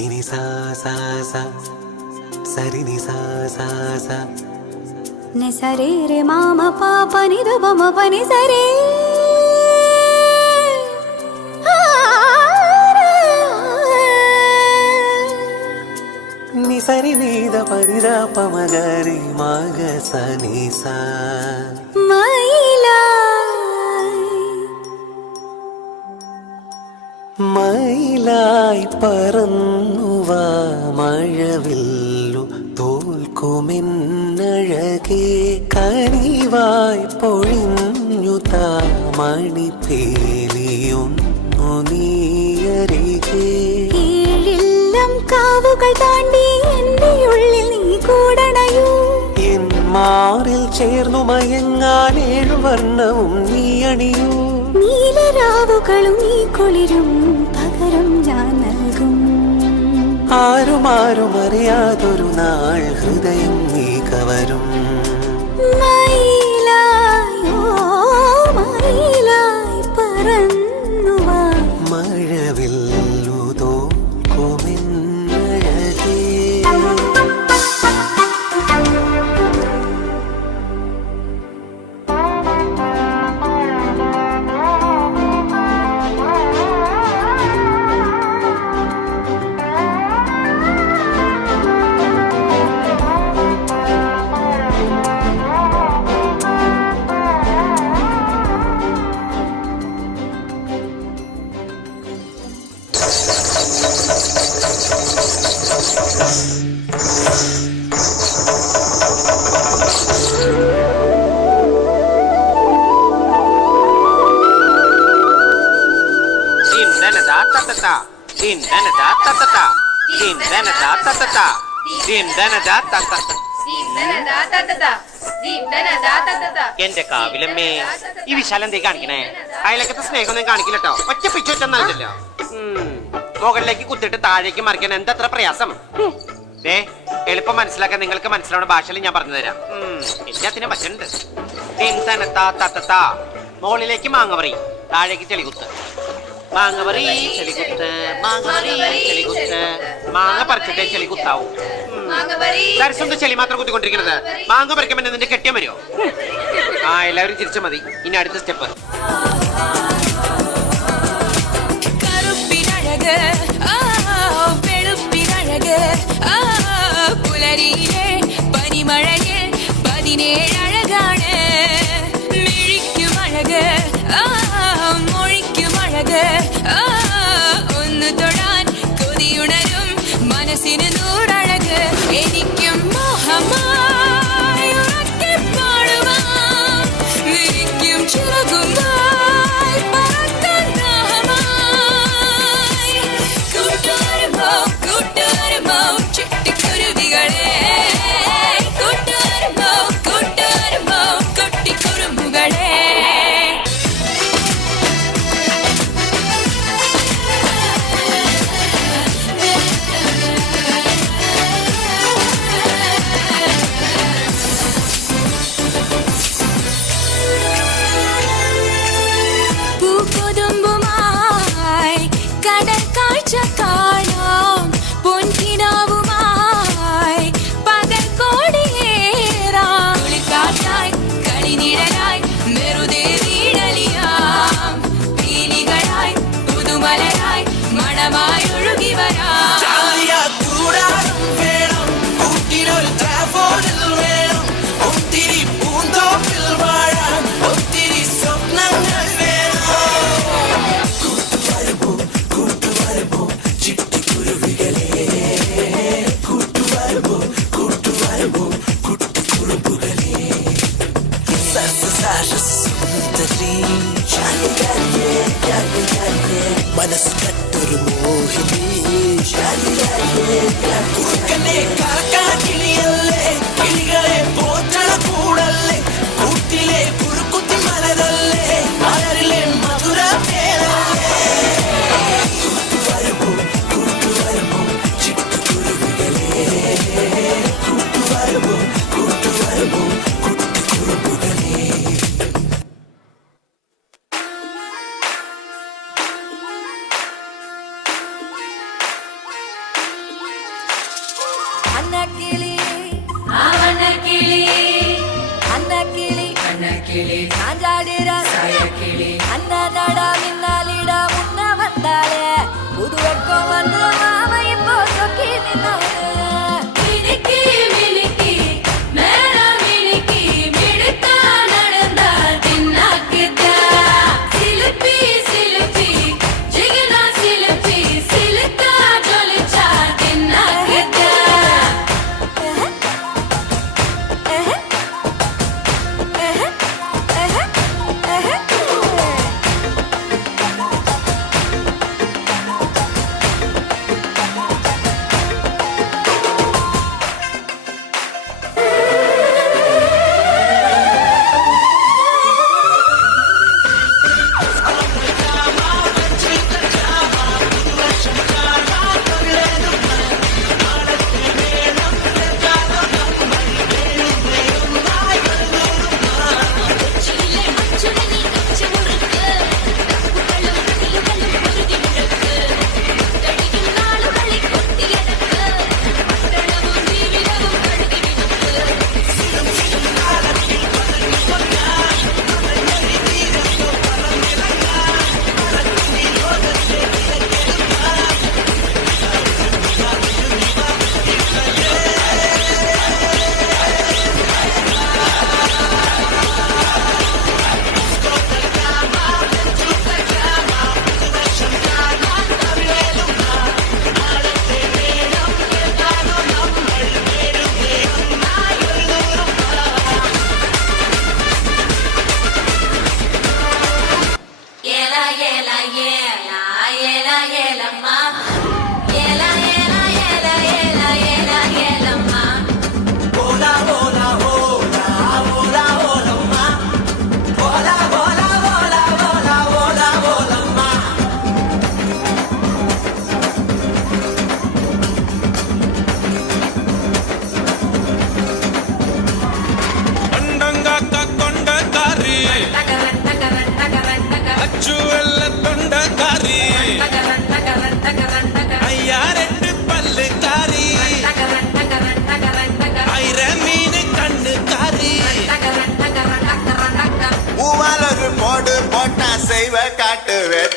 దిని సా సా సా సరిని సా సా సా. నెసరే రే మామ పాప నిదు బమ పని సరే. నిసరి మీద పరిదాపమగరి మాగ సని సా. സ പറന്നുവ മഴവില്ലു തോൽക്കുമെന്നഴകേ. കനിവായി പൊഴിഞ്ഞു താമണി നീയരികേ. ഏഴില്ലം കാവുകൾ താണ്ടി എന്റെ ഉള്ളിൽ നീ കൂടണയൂ. എൻ മാറിൽ ചേർന്നു മയങ്ങാൻ ഏഴു വർണവും നീ അണിയൂ. നീലരാവുകളും നീ കുളിരും പകരം ഞാൻ നൽകും. ആരും ആരും അറിയാതൊരു നാൾ ഹൃദയം നീ കവരും. എന്റെ കാവിലമ്മേ ഈ വിശാലം എന്തേ കാണിക്കണേ? അയലക്കത്തെ സ്നേഹമൊന്നും കാണിക്കില്ലട്ടോ. ഒറ്റ പിച്ചൊറ്റൊന്നല്ലോ മുകളിലേക്ക് കുത്തിട്ട് താഴേക്ക് മറിക്കാൻ എന്തത്ര പ്രയാസം? ഏ എളുപ്പം മനസ്സിലാക്കാൻ നിങ്ങൾക്ക് മനസ്സിലാവുന്ന ഭാഷയിൽ ഞാൻ പറഞ്ഞു തരാം. എല്ലാത്തിനും പറ്റുന്നുണ്ട് മുകളിലേക്ക് മാങ്ങ പറയും. താഴേക്ക് ചെളികുത്ത്. മാങ്ങ പറി ചെളികുത്ത്. മാങ്ങ പറി ചെളികുത്ത്. മാങ്ങ പറിച്ചിട്ടേ ചെളികുത്താവൂ. ദർശനം ചെളി മാത്രം കുത്തിക്കൊണ്ടിരിക്കുന്നത് മാങ്ങ പറിക്കുമ്പോൾ നിന്റെ കെട്ടിയം വരുമോ ആ എല്ലാവരും തിരിച്ചു മതി. ഇനി അടുത്ത സ്റ്റെപ്പ്. പതിനേഴഴകാണ് മിഴിക്കുമഴക് ആ മൊഴിക്കുമഴക് ആ. മനസ്സ് കട്ടൊരു മോഹിനി. കുറുക്കനെ കറക്കാൻ കിളിയല്ലേ കിളികളെ പോറ്റണ കൂടല്ലേ കൂട്ടിലെ ಕೇಳಿ ಸಾಯ ಕೇಳಿ ಅನ್ನ அறிவை காட்டுவேன்